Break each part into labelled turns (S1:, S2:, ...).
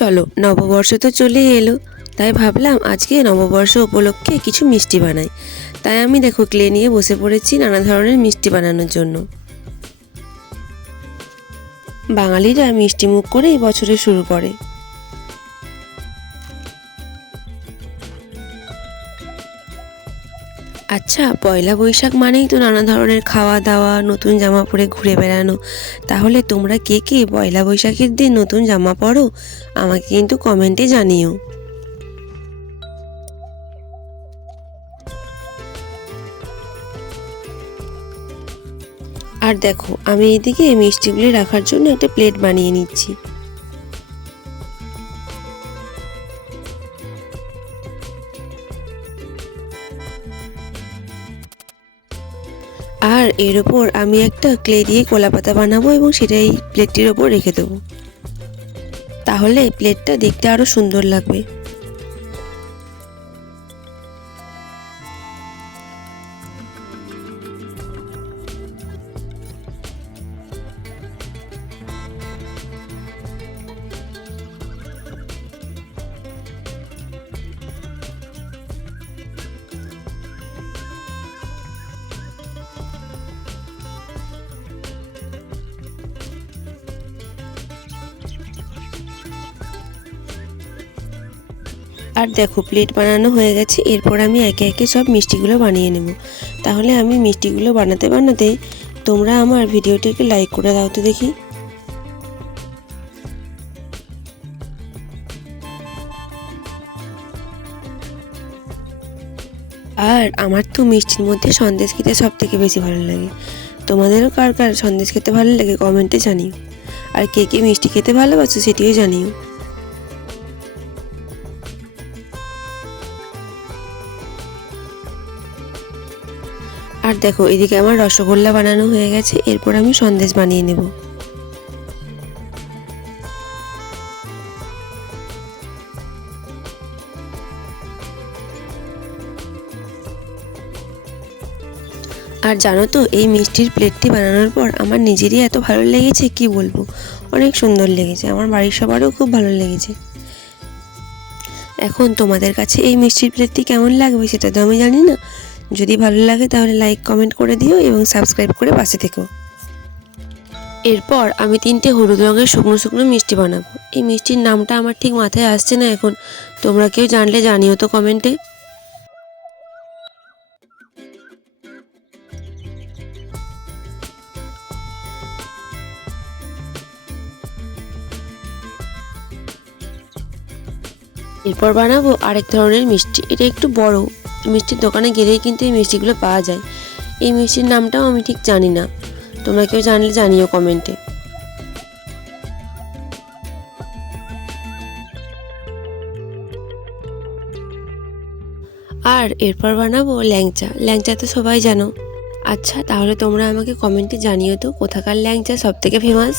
S1: চলো, নববর্ষ তো চলেই এলো। তাই ভাবলাম আজকে নববর্ষ উপলক্ষে কিছু মিষ্টি বানাই। তাই আমি দেখো ক্লে নিয়ে বসে পড়েছি নানা ধরনের মিষ্টি বানানোর জন্য। বাঙালিরা মিষ্টি মুখ করে এই বছরে শুরু করে। আচ্ছা পয়লা বৈশাখ মানেই তো নানা ধরনের খাওয়া দাওয়া নতুন জামা পরে ঘুরে বেড়ানো। তাহলে তোমরা কে কে পয়লা বৈশাখের দিন নতুন জামা পরো? আমাকে কিন্তু কমেন্টে জানিও। আর দেখো, আমি এদিকে মিষ্টিগুলি রাখার জন্য একটা প্লেট বানিয়ে নিচ্ছি। আর এর ওপর আমি একটা ক্লে দিয়ে কলা পাতা বানাবো এবং সেটা এই প্লেটটির ওপর রেখে দেবো। তাহলে প্লেটটা দেখতে আরও সুন্দর লাগবে। আর দেখো প্লেট বানানো হয়ে গেছে। এরপর আমি একে একে সব মিষ্টিগুলো বানিয়ে নেব। তাহলে আমি মিষ্টিগুলো বানাতে বানাতে তোমরা আমার ভিডিওটিকে লাইক করে দাও তো দেখি। আর আমার তো মিষ্টির মধ্যে সন্দেশ খেতে সব থেকে বেশি ভালো লাগে। তোমাদেরও কার কার সন্দেশ খেতে ভালো লাগে কমেন্টে জানিও। আর কে কে মিষ্টি খেতে ভালোবাসো সেটিও জানিও। আর দেখো, এদিকে আমার রসগোল্লা বানানো হয়ে গেছে, এরপর আমি সন্দেশ বানিয়ে নেব। আর জানো তো, এই মিষ্টির প্লেটটি বানানোর পর আমার নিজেরই এত ভালো লেগেছে, কি বলব? অনেক সুন্দর লেগেছে, আমার বাড়ির সবারও খুব ভালো লেগেছে। এখন তোমাদের কাছে এই মিষ্টির প্লেটটি কেমন লাগবে সেটা তো আমি জানি না। যদি ভালো লাগে তাহলে লাইক কমেন্ট করে দিও এবং সাবস্ক্রাইব করে পাশে থেকো। এরপর আমি তিনটে হলুদ রঙের শুকনো শুকনো মিষ্টি বানাবো। এই মিষ্টির নামটা আমার ঠিক মাথায় আসছে না এখন। তোমরা কেউ জানলে জানিও তো কমেন্টে এরপর বানাবো আরেক ধরনের মিষ্টি। এটা একটু বড়। মিষ্টির দোকানে গেলেই কিন্তু এই মিষ্টিগুলো পাওয়া যায়। এই মিষ্টির নামটাও আমি ঠিক জানি না। তোমরা কেউ জানলে জানিও কমেন্টে। আর এরপর বানাবো ল্যাংচা। ল্যাংচা তো সবাই জানো। আচ্ছা তাহলে তোমরা আমাকে কমেন্টে জানিও তো কোথাকার ল্যাংচা সব থেকে ফেমাস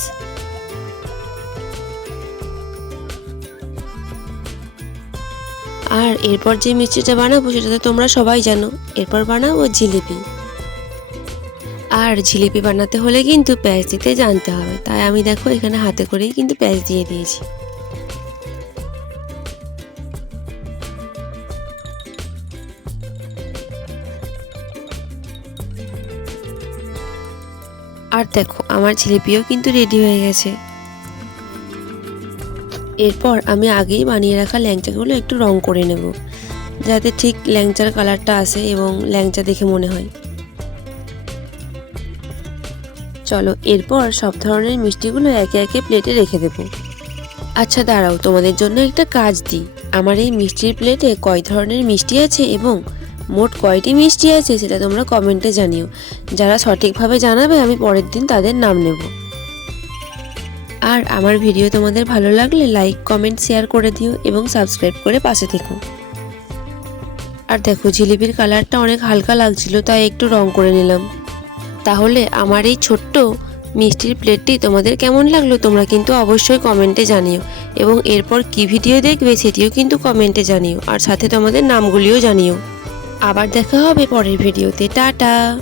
S1: আর এরপর যে মিষ্টিটা বানাবো সেটা তো তোমরা সবাই জানো। এরপর বানাবো জিলিপি। আর জিলিপি বানাতে হলে কিন্তু পেঁয়াজ দিতে জানতে হবে। তাই আমি দেখো এখানে হাতে করেই কিন্তু পেঁয়াজ দিয়ে দিয়েছি। আর দেখো, আমার জিলিপিও কিন্তু রেডি হয়ে গেছে। এরপর আমি আগেই বানিয়ে রাখা ল্যাংচাগুলো একটু রং করে নেব, যাতে ঠিক ল্যাংচার কালারটা আসে এবং ল্যাংচা দেখে মনে হয়। চলো, এরপর সব ধরনের মিষ্টিগুলো একে একে প্লেটে রেখে দেব। আচ্ছা দাঁড়াও, তোমাদের জন্য একটা কাজ দিই। আমার এই মিষ্টির প্লেটে কয় ধরনের মিষ্টি আছে এবং মোট কয়টি মিষ্টি আছে সেটা তোমরা কমেন্টে জানিও। যারা সঠিকভাবে জানাবে, আমি পরের দিন তাদের নাম নেব। আর আমার ভিডিও তোমাদের ভালো লাগলে লাইক কমেন্ট শেয়ার করে দিও এবং সাবস্ক্রাইব করে পাশে থেকো। আর দেখো, জিলিপির কালারটা অনেক হালকা লাগছিল, তাই একটু রং করে নিলাম। তাহলে আমার এই ছোট্ট মিষ্টির প্লেটটি তোমাদের কেমন লাগল তোমরা কিন্তু অবশ্যই কমেন্টে জানিও। এবং এরপর কি ভিডিও দেখবে সেটিও কিন্তু কমেন্টে জানিও। আর সাথে তোমাদের নামগুলিও জানিও। আবার দেখা হবে পরের ভিডিওতে। টাটা!